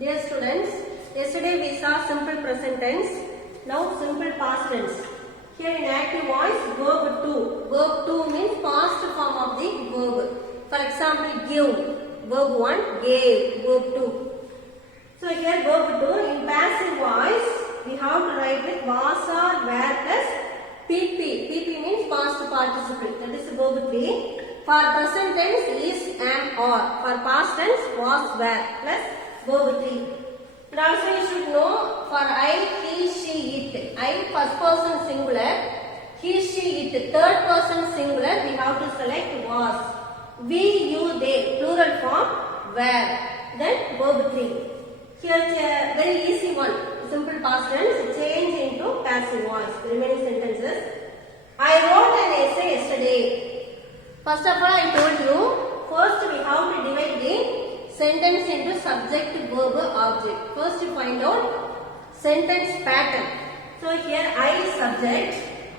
Dear students, yesterday we saw simple present tense, now simple past tense. Here in active voice, verb to. Verb to means past form of the verb. For example, give, verb 1, gave, verb 2. So here verb 2, in passive voice, we have to write with was or were plus pp. pp means past participle, that is verb 3. For present tense is am or. For past tense was were plus verb 3. And also you should know for I, he, she, it. I first person singular, he, she, it third person singular, we have to select was. We, you, they plural form were. Then verb 3. Here a very easy one, simple past tense, change into passive voice. Remaining sentences. I wrote an essay yesterday. First of all, I told you, first we have to divide the sentence into subject, verb, object. First you find out sentence pattern. So here I subject,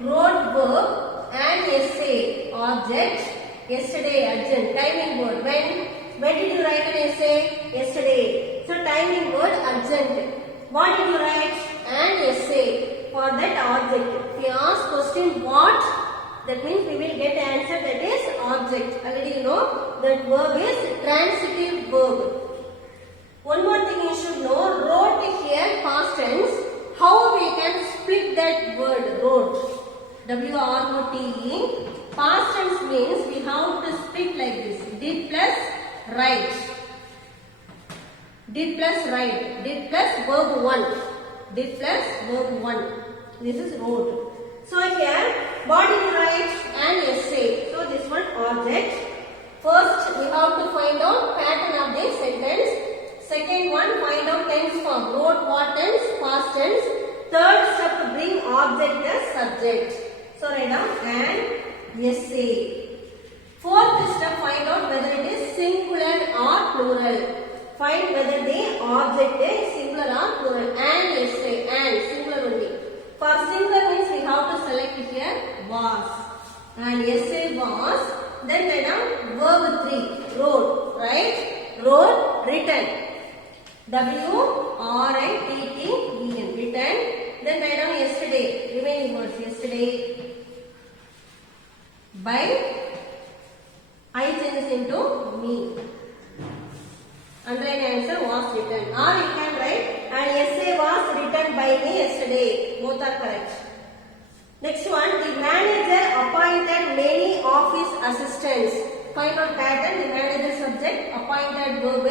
wrote verb and essay object, yesterday urgent, timing word. When did you write an essay? Yesterday. So timing word urgent. What did you write? An essay. For that object. If you ask question what, that means we will get answer that is object. Already you know that verb is transitive verb. One more thing you should know, wrote here past tense. How we can split that word wrote? W-R-O-T-E. Past tense means we have to split like this. Did plus write. Did plus write. Did plus verb 1. Did plus verb 1. This is wrote. So here, what did you write? An essay. So this one object. First, we have to find out pattern of the sentence. Second one, find out tense form. Wrote what tense? Past tense. Third step, bring object as subject. So write down an essay. Fourth step, find out whether it is singular or plural. Find whether the object is singular or plural. An essay. And singular only. For singular means we have to select here was. And essay was. Then write down verb 3. Wrote. Right? Wrote. Written. W-R-I-T-T-E-N. Written. Then write down yesterday. Remaining words. Yesterday. By. I changes into me. Underline answer was written. Or you can write an essay was written by me yesterday. Both are correct. Next one, the manager appointed many office assistants. Find out pattern, the manager subject, appointed verb,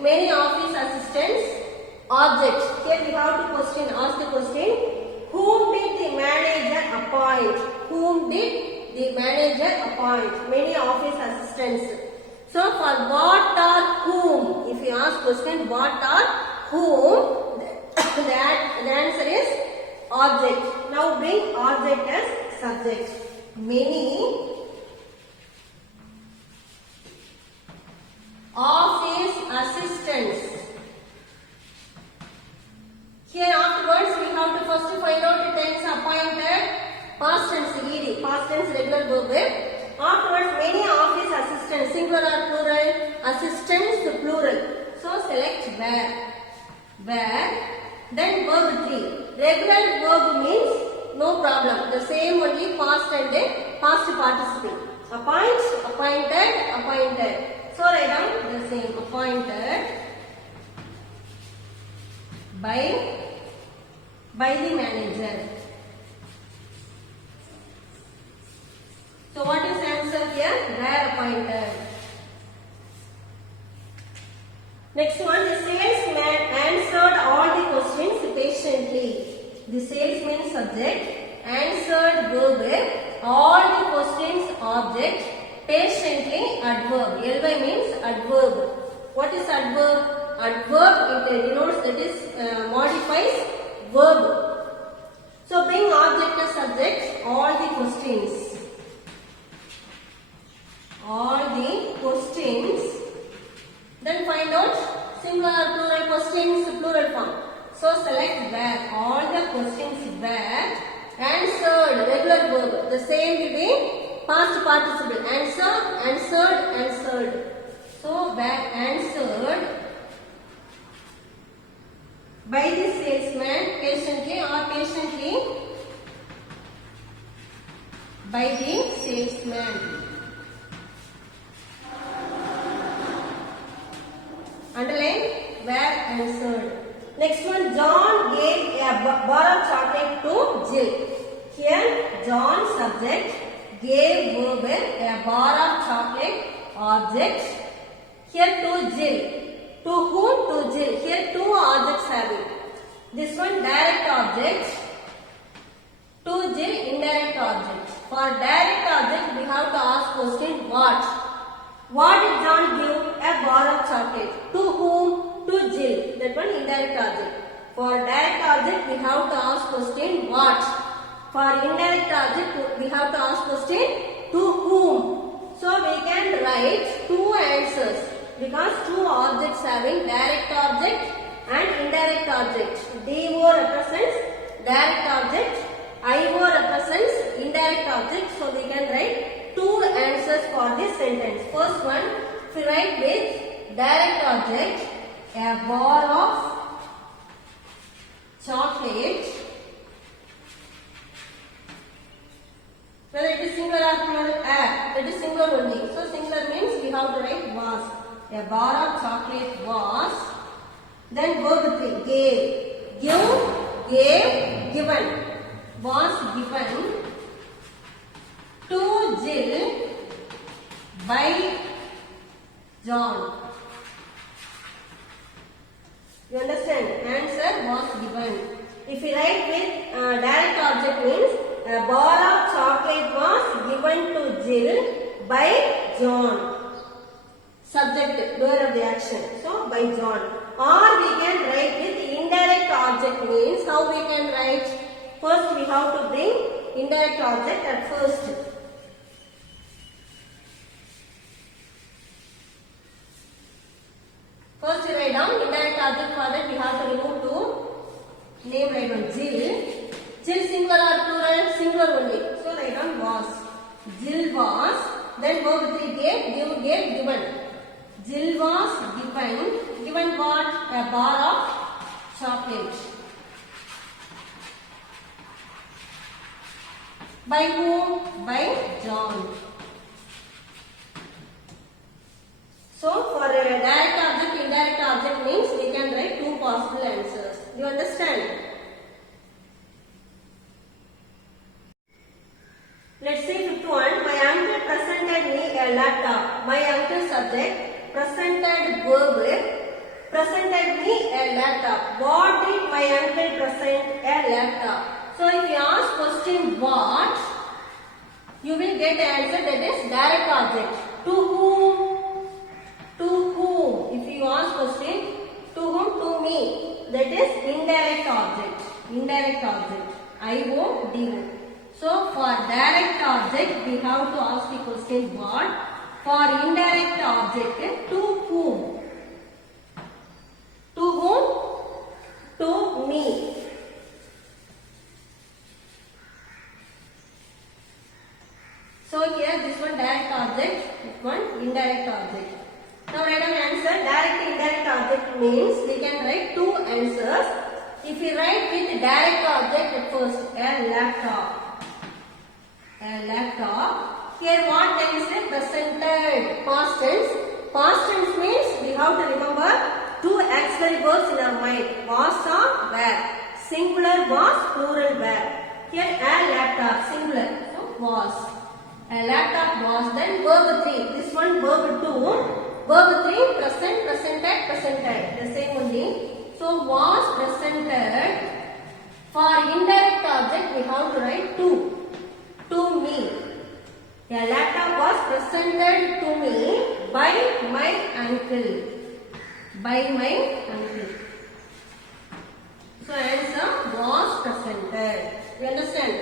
many office assistants, object. Here we have to ask the question, whom did the manager appoint? Whom did the manager appoint? Many office assistants. So for what or whom, if you ask question what or whom, the answer is object. Now bring object as subject. Many office assistants. Here afterwards we have to first find out the tense appointed, past tense ed, past tense regular verb. Afterwards, many office assistants, singular or plural, assistants plural. So select where. Where. Then verb 3. Regular verb means no problem. The same only past and past participle. Appoint, appointed, appointed. So write down the same. Appointed by the manager. So what is answer here? Were appointed. Next one, the salesman answered all the questions patiently. The salesman subject, answered verb, all the questions object, patiently adverb. Ly means adverb. What is adverb? Adverb, it denotes that is modifies verb. So bring object as subject, all the questions. All the questions. Then find out singular or plural questions, plural form. So select where. All the questions were answered, regular verb. The same will be past participle. Answer, answered, answered. So were answered by the salesman patiently or patiently by the salesman. Underline were answered. Next one, John gave a bar of chocolate to Jill. Here John subject, gave verb, a bar of chocolate object. Here to Jill. To whom? To Jill. Here two objects having. This one direct object. To Jill indirect object. For direct object we have to ask question what. What did John give? A bar of chocolate. To whom? To Jill. That one indirect object. For direct object we have to ask question what. For indirect object we have to ask question to whom. So we can write two answers because two objects having direct object and indirect object. DO represents direct object, IO represents indirect object. So we can write two answers for this sentence. First one, if we write with direct object, a bar of chocolate, whether it is singular or plural, it is singular only. So singular means we have to write was. A bar of chocolate was. Then verb 3, gave. Give, gave, given. Was given to Jill by John. You understand? Answer was given. If we write with direct object means a bar of chocolate was given to Jill by John. Subject, doer of the action. So by John. Or we can write with indirect object means how we can write? First we have to bring indirect object at first. First we write down indirect object. For that we have to remove two. Name write down Jill. Jill singular or plural? Singular only. So write down was. Jill was. Then verb 3 gave, give, gave, given. Jill was given. Given what? A bar of chocolate. By whom? By John. So for a direct object, indirect object means we can write two possible answers. Do you understand? Let's see fifth one. My uncle presented me a laptop. My uncle subject, presented verb, presented me a laptop. What did my uncle present? A laptop. So if you ask question what, you will get the answer that is direct object. To whom? To whom? If you ask question to whom? To me. That is indirect object. Indirect object. IO, DO. So for direct object we have to ask the question what. For indirect object to whom? To whom? To me. So here this one direct object, this one indirect object. Now write down answer. Direct indirect object means we can write two answers. If we write with direct object at first, a laptop. A laptop. Here what there is a presented past tense. Past tense means we have to remember two auxiliary verbs in our mind. Was or were. Singular was, plural were. Here a laptop, singular. So was. A laptop was. Then verb 3. This one verb 2. Verb 3 present, presented, presented. The same only. So was presented. For indirect object we have to write to. To me. A laptop was presented to me by my uncle. By my uncle. So answer was presented. You understand?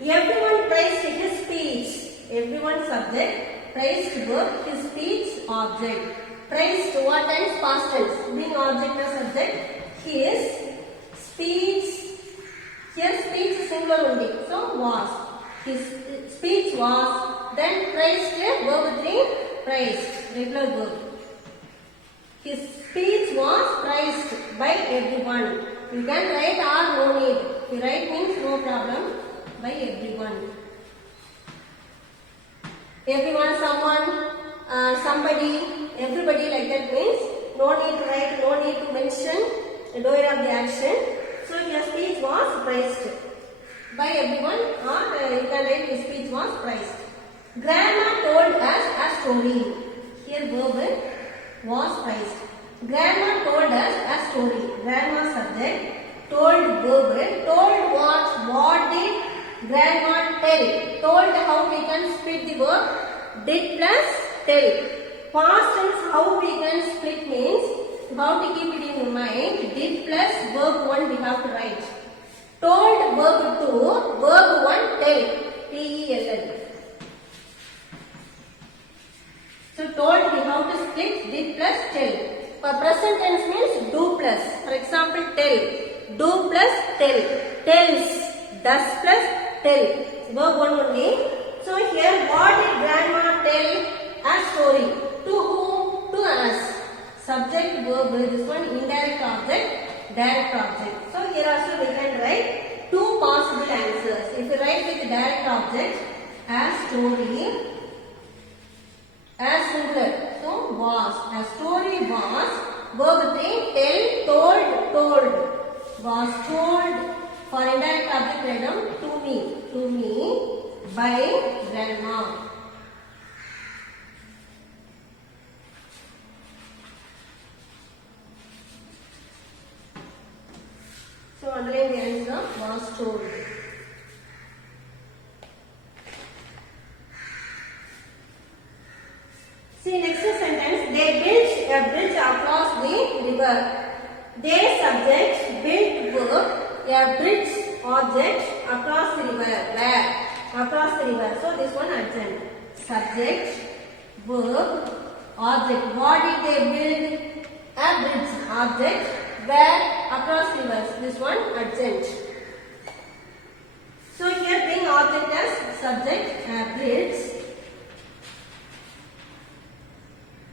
Everyone praised his speech. Everyone subject. Praised verb. His speech object. Praised what tense? Past tense. Being object or subject. His speech. Here speech is singular only. So was. His speech was. Then praised verb 3. Praised. Regular verb. His speech was praised by everyone. You can write or no need. If you write means no problem. By everyone. Everyone, someone, somebody, everybody like that means no need to write, no need to mention the doer of the action. So your speech was praised by everyone, or you can write his speech was praised. Grandma told us a story. Here verb was praised. Grandma told us a story. Grandma subject, told verb, told what did grandma tell? Told, how we can split the verb, did plus tell. Past tense, how we can split means, you have to keep it in your mind, did plus verb 1 we have to write. Told verb 2, verb 1 tell, T-E-L-L. So told we have to split did plus tell. For present tense means do plus. For example, tell. Do plus tell. Tells. Does plus tell. Verb 1 only. So here what did grandma tell? A story. To whom? To us. Subject verb. This one indirect object, direct object. So here also we can write two possible answers. If you write with direct object, a story, as singular. So was. A story was. Verb 3, tell, told. Was told. For indirect object item, to me by grandma. So underline the answer, was told. See next sentence, they built a bridge across the river. They subject, built verb, a bridge object across the river. Where? Across the river. So this one adjunct. Subject, verb, object. What did they build? A bridge object. Where? Across rivers. This one adjunct. So here bring object as subject, a bridge.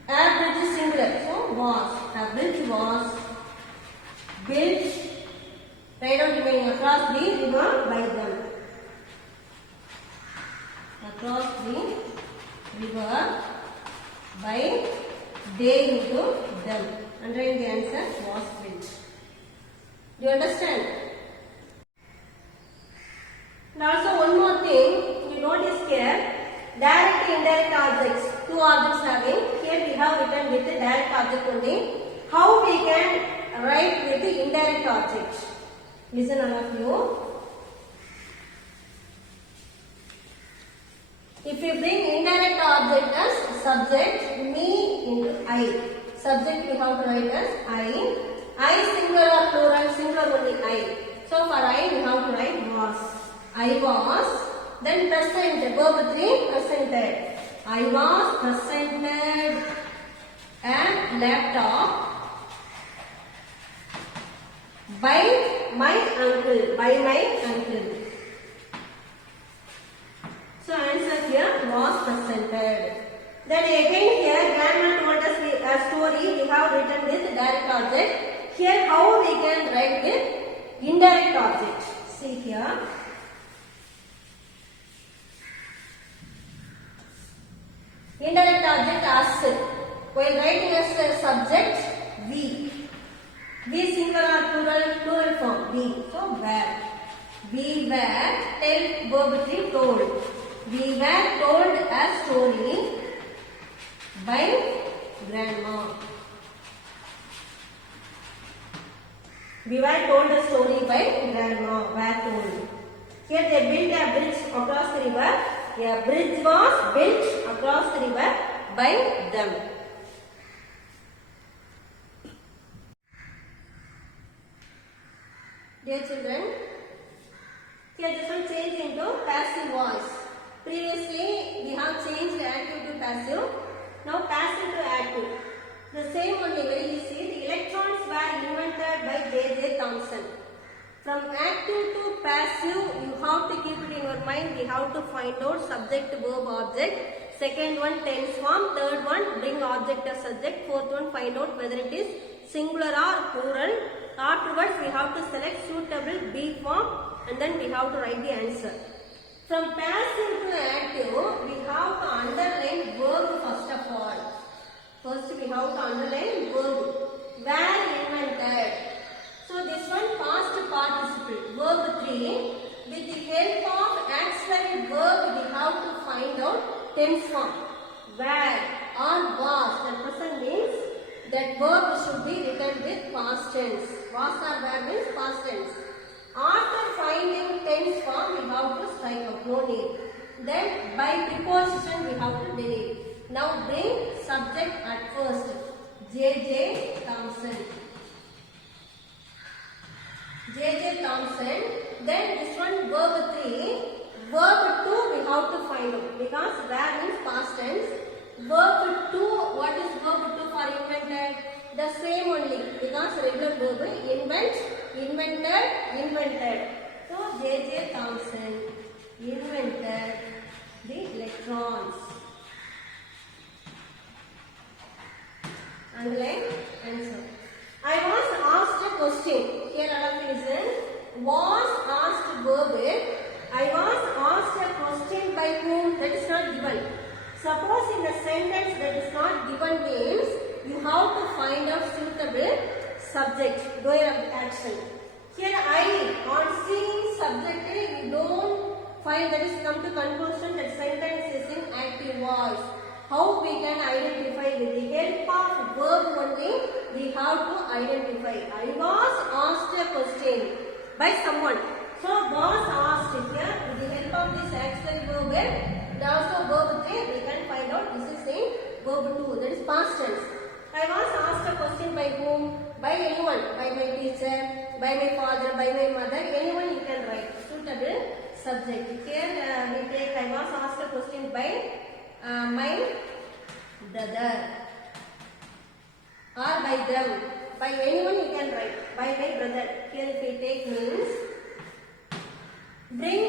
A bridge is singular. So was. A bridge was built. Write down remaining across the river by them. Across the river by they into them. Underline the answer, was built. Do you understand? And also one more thing, you notice here, direct and indirect objects. Two objects having, here we have written with the direct object only. How we can write with the indirect object? Listen all of you. If you bring indirect object as subject, me into I. Subject we have to write as I. I singular or plural, singular only I. So for I we have to write was. I was. Then present, verb 3, presented. I was presented a laptop by my uncle. By my uncle. So answer here was presented. Then again here grandma told us a story. We have written with direct object. Here how we can write with indirect object. See here. Indirect object us. While writing as a subject, we. We singular or plural form. We. So were. We were. Tell verb 3 told. We were told a story by grandma. We were told a story by grandma. Were told. Here they built a bridge across the river. A bridge was built across the river by them. Dear children, here this will change into passive voice. Previously we have changed active to passive. Now passive to active. The same only, very easy. The electrons were invented by J.J. Thomson. From active to passive, you have to keep it in your mind. We have to find out subject, verb, object. Second one, tense form. Third one, bring object as subject. Fourth one, find out whether it is singular or plural. Afterwards, we have to select suitable B form and then we have to write the answer. From passive to active, we have to underline verb first of all. First, we have to underline verb. Were invented. So, this one past participle, verb 3. With the help of auxiliary verb, we have to find out tense form. Were or was. The present means that verb should be written with past tense. Was or were means past tense. After finding tense form, we have to strike out, no need. Then by preposition, we have to delete. Now bring subject at first. J.J. Thomson. J.J. Thomson. Then this one verb 3. Verb 2 we have to find out because where means past tense. Verb 2, what is verb 2 for invented? The same only because regular verb invent, invented, invented. So J.J. Thomson invented the electrons. Underline answer. I was asked a question. Here all of you listen. Was asked verb. I was asked a question by whom? That is not given. Suppose in a sentence that is not given means you have to find out suitable subject, doer of the action. Here I, on seeing subject, you don't find, that is come to conclusion that sentence is in active voice. How we can identify? With the help of verb only, we have to identify. I was asked a question by someone. So was asked here with the help of this auxiliary verb and also verb 3, we can find out this is in verb 2, that is past tense. I was asked a question by whom? By anyone. By my teacher, by my father, by my mother, anyone you can write. Suitable subject. Here we take I was asked a question by my brother or by them. By anyone you can write. By my brother. Here if we take means bring,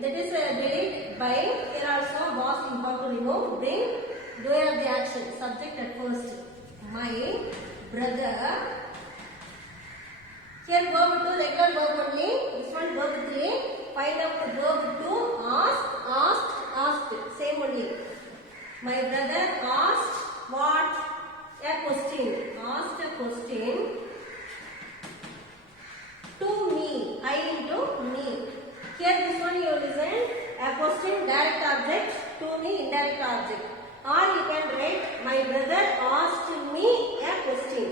that is delete by. Here also was you have to remove. Bring, doer of the action, subject at first. My brother. Here verb 2, regular verb only. This one verb 3. Find out the verb 2. Asked, asked, asked. Same only. My brother asked what? A question. Asked a question to me. I into me. Here this one you listen. A question, direct object. To me, indirect object. Or you can write, my brother asked me a question.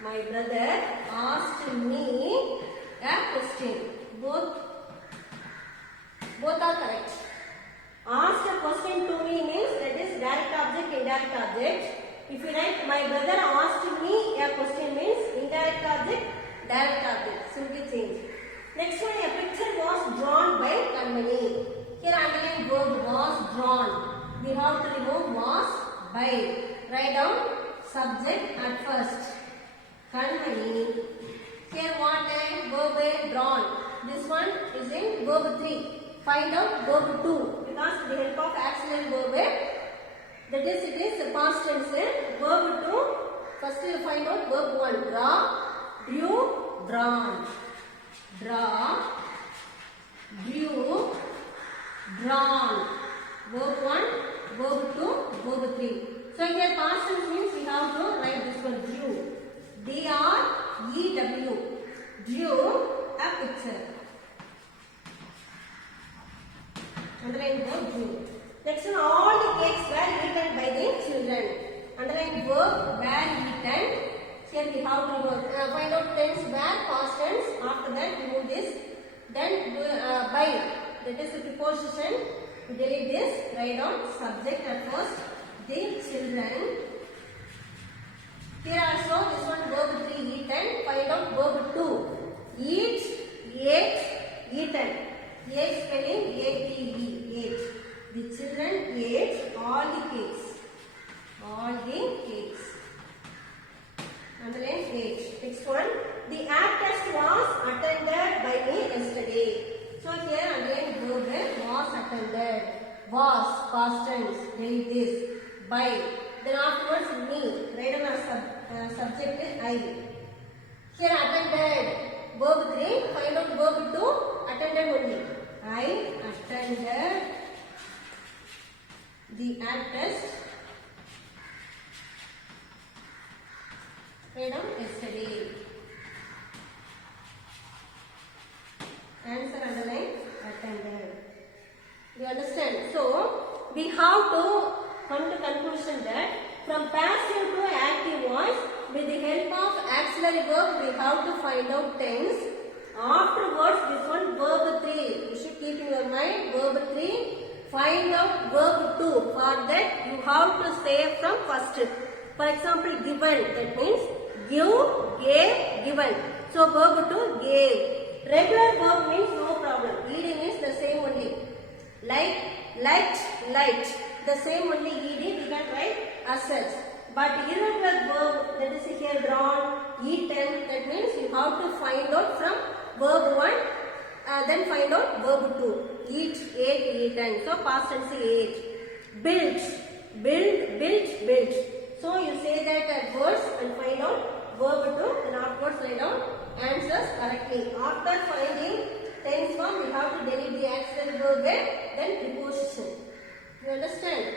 My brother asked me a question. Both are correct. Asked a question to me means that is direct object, indirect object. If you write, my brother asked me a question means indirect object, direct object. Simply change. Next one, a picture was drawn by Kanmani. Here underline verb was drawn. We have to remove was by. Write down subject at first. Kanmani. Here what a verb drawn. This one is in verb 3. Find out verb 2 because with the help of auxiliary verb, that is it is past tense. Verb 2. First you find out verb 1. Draw, drew, drawn. Draw, drew, drawn. Verb 1, verb 2, verb 3. So here past tense means we have to write this one drew. D-R-E-W. Drew a picture. Underline verb drew. Next one, all the cakes were eaten by the children. Underline verb were eaten. Here we have to find out tense were, past tense. After that remove this. Then by, that is the preposition. Delete this. Write down subject at first. The children. Here also this one verb 3 eaten. Find out verb 2. Eat, ate, eaten. Ate spelling A-T-E. Ate. The children ate all the cakes. All the cakes. Underline ate. Next one. The app test was attended by me yesterday. So here underline verb was attended. Was past tense. Delete this. By. Then afterwards me. Write on a subject I. Here attended. Verb 3. Find out verb 2. Attended only. I attended the art test. Write down yesterday. Answer underline attended. You understand? So we have to come to conclusion that from passive to active voice, with the help of auxiliary verb, we have to find out tense. Afterwards, this one verb 3. You should keep in your mind verb 3. Find out verb 2. For that, you have to say from first. For example, given. That means give, gave, given. So verb 2 gave. Regular verb means no problem. Ed means the same only. Like, liked. The same only ed we can write as such. But irregular verb, that is here drawn, eaten, that means you have to find out from verb 1, then find out verb 2. Eat, ate, eaten. So past tense ate. Built, built. So you say that at words and find out verb 2, then afterwards write down answers correctly. After finding tense form, we have to delete the auxiliary verb and then preposition. You understand?